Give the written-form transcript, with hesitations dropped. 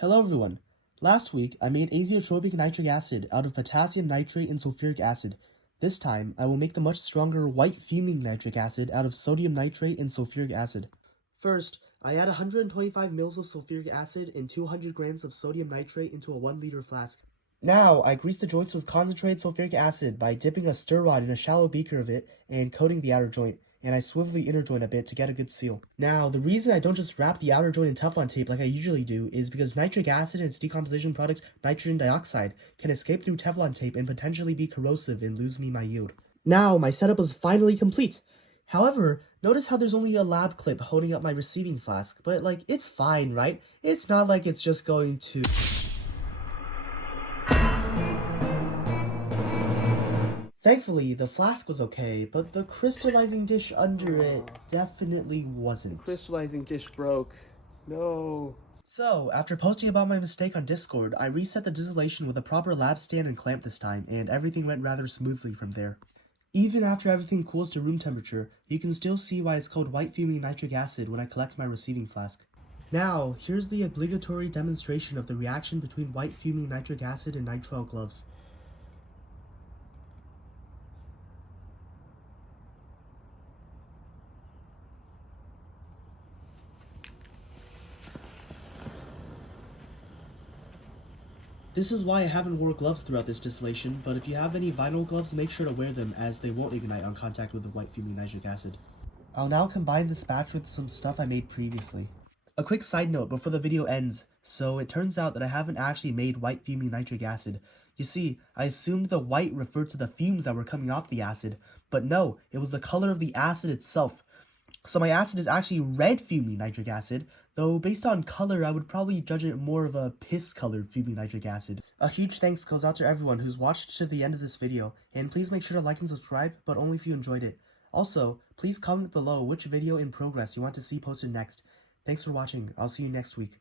Hello everyone. Last week, I made azeotropic nitric acid out of potassium nitrate and sulfuric acid. This time, I will make the much stronger white fuming nitric acid out of sodium nitrate and sulfuric acid. First, I add 125 ml of sulfuric acid and 200 grams of sodium nitrate into a 1-liter flask. Now, I grease the joints with concentrated sulfuric acid by dipping a stir rod in a shallow beaker of it and coating the outer joint, and I swivel the inner joint a bit to get a good seal. Now, the reason I don't just wrap the outer joint in Teflon tape like I usually do is because nitric acid and its decomposition product, nitrogen dioxide, can escape through Teflon tape and potentially be corrosive and lose me my yield. Now, my setup is finally complete. However, notice how there's only a lab clip holding up my receiving flask, but it's fine, right? It's not like it's just going to... Thankfully, the flask was okay, but the crystallizing dish under it definitely wasn't. The crystallizing dish broke. No. So, after posting about my mistake on Discord, I reset the distillation with a proper lab stand and clamp this time, and everything went rather smoothly from there. Even after everything cools to room temperature, you can still see why it's called white fuming nitric acid when I collect my receiving flask. Now, here's the obligatory demonstration of the reaction between white fuming nitric acid and nitrile gloves. This is why I haven't worn gloves throughout this distillation, but if you have any vinyl gloves, make sure to wear them as they won't ignite on contact with the white fuming nitric acid. I'll now combine this batch with some stuff I made previously. A quick side note before the video ends, so it turns out that I haven't actually made white fuming nitric acid. You see, I assumed the white referred to the fumes that were coming off the acid, but no, it was the color of the acid itself. So my acid is actually red fuming nitric acid, though based on color I would probably judge it more of a piss-colored fuming nitric acid. A huge thanks goes out to everyone who's watched to the end of this video, and please make sure to like and subscribe, but only if you enjoyed it. Also, please comment below which video in progress you want to see posted next. Thanks for watching, I'll see you next week.